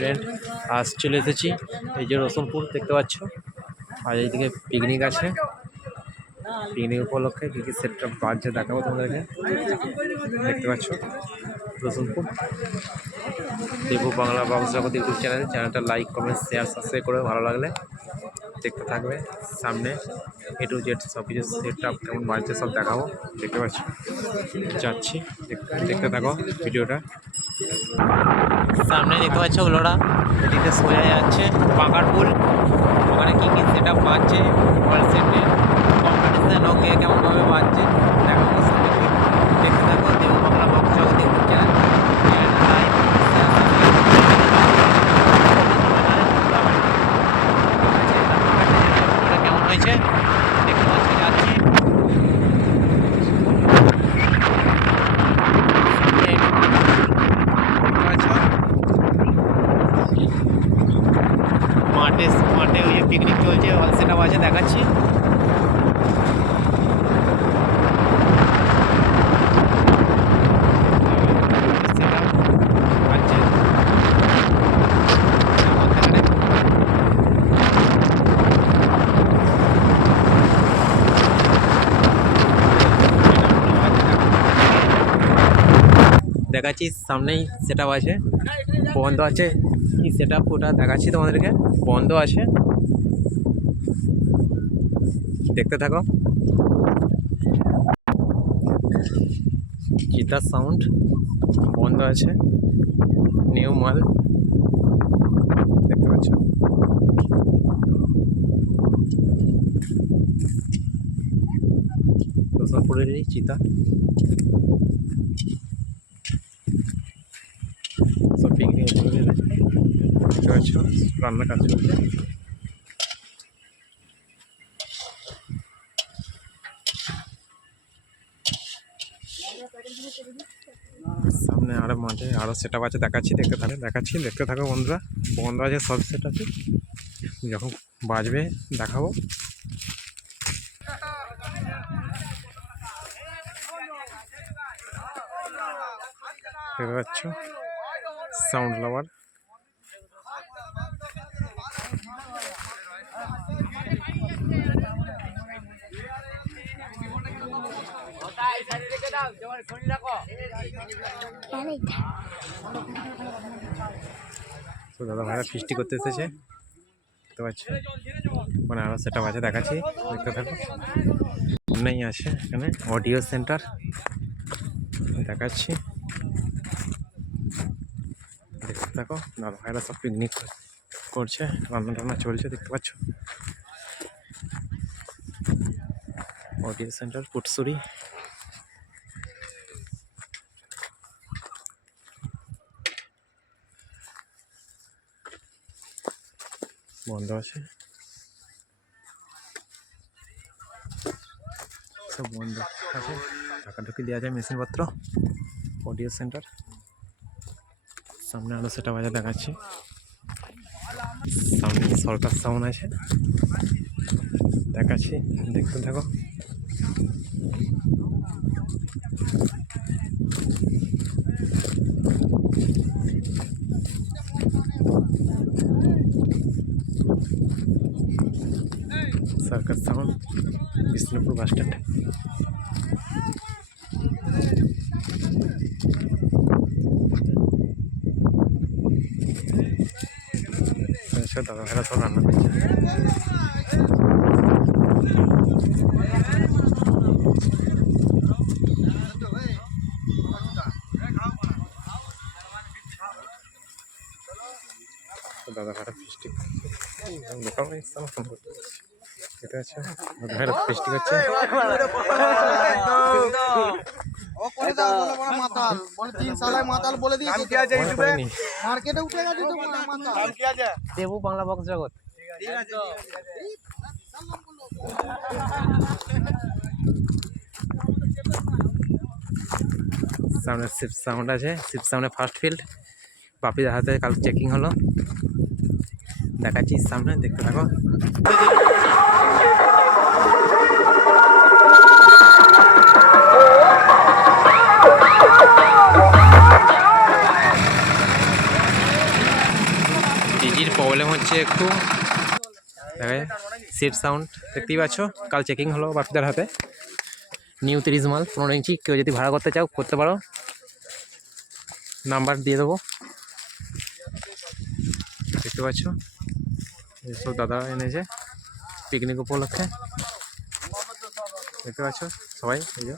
Friend আজ চলে এসেছি এই যে রসুলপুর দেখতে পাচ্ছ। আর এইদিকে পিকনিক আছে, পিকনিক উপলক্ষে কী কী সেটটা বাজছে দেখাবো তোমাদেরকে। দেখতে পাচ্ছ রসুলপুর দেবু বাংলা বক্স জগৎ ইউটিউব চ্যানেলটা লাইক কমেন্ট শেয়ার সাবস্ক্রাইব করে ভালো লাগলে দেখতে থাকবে। সামনে A to Z সব কিছু সেটটা কেমন বাজছে সব দেখাবো। দেখতে পাচ্ছ যাচ্ছি, দেখতে থাকো ভিডিওটা। সামনে দেখতে পাচ্ছ ওগুলোরা এদিকে সোজা যাচ্ছে পাকার পুল, ওখানে কী কী সেট আপ বাজছে ওয়ার্ল্ড সেটে কম্পিটিশান ওকে কেমনভাবে বাজছে দেখাবো সব কিছু। দেখতে থাকো দেবু বাংলা বক্স জগৎ ইউটিউব চ্যানেল। কেমন হয়েছে দেখতে পাচ্ছ যাচ্ছি। মাঠে ওই পিকনিক চলছে, হল সেট আপ আছে দেখাচ্ছি। দেখাচ্ছি সামনেই সেট আপ আছে, বন্ধ আছে কি সেট আপ ওটা দেখাচ্ছি তোমাদেরকে। বন্ধ আছে, দেখতে থাকো। চিতার সাউন্ড বন্ধ আছে, নিউ মাল দেখতে পাচ্ছ। রসুলপুরেরই চিতা সব পিকনিক দেখতে পাচ্ছ, রান্নার কাজ চলছে। সামনে আরো মাঠে আরো সেট আপ আছে দেখাচ্ছি, দেখতে থাকো বন্ধুরা। বন্ধ আছে সব সেট আছে, যখন বাজবে দেখাবো। দেখতে পাচ্ছ সাউন্ড লাভার। তো দাদা ভাইরা ফিস্টি করতে এসেছে দেখতে পাচ্ছ, মানে আরো সেট আপ আছে দেখাচ্ছি, দেখতে থাকো। সামনেই আছে এখানে অডিও সেন্টার দেখাচ্ছি, দেখতে থাকো। দাদা ভাইরা সব পিকনিক করছে, রান্না টান্না চলছে দেখতে পাচ্ছ। Audio centre Putsuri. বন্ধ আছে সব, বন্ধ আছে, ঢাকাঢুকি দেওয়া যায় মেশিনপত্র। অডিও সেন্টার সামনে আরো সেটা বাজে দেখাচ্ছি। সামনে সরকার সাউন্ড আছে দেখাচ্ছি, দেখতে থাকো। সরকার সাউন্ড বিষ্ণুপুর বাস স্ট্যান্ড। দাদা ভাইরা সব রান্না করছে। দাদা ভাইরা ফিস্টি এটা আছে, দাদা ভাইরা ফিস্টি করছে। দেবু বাংলা বক্স জগৎ। সামনে শিপ সাউন্ড আছে, শিপ সাউন্ডে ফার্স্ট ফিল্ড বাপিদের হাতে কাল চেকিং হলো দেখাচ্ছি সামনে, দেখতে থাকো। ডিজির প্রবলেম হচ্ছে একটু, দেখা যায় সেট সাউন্ড দেখতেই পাচ্ছ। কাল চেকিং হলো বাপিদার হাতে, নিউ 30 মাল 15 ইঞ্চি। কেউ যদি ভাড়া করতে চাও করতে পারো, নাম্বার দিয়ে দেবো। দেখতে পাচ্ছ এসব দাদা এনেছে পিকনিক উপলক্ষে, দেখতে পাচ্ছ সবাই। এই যে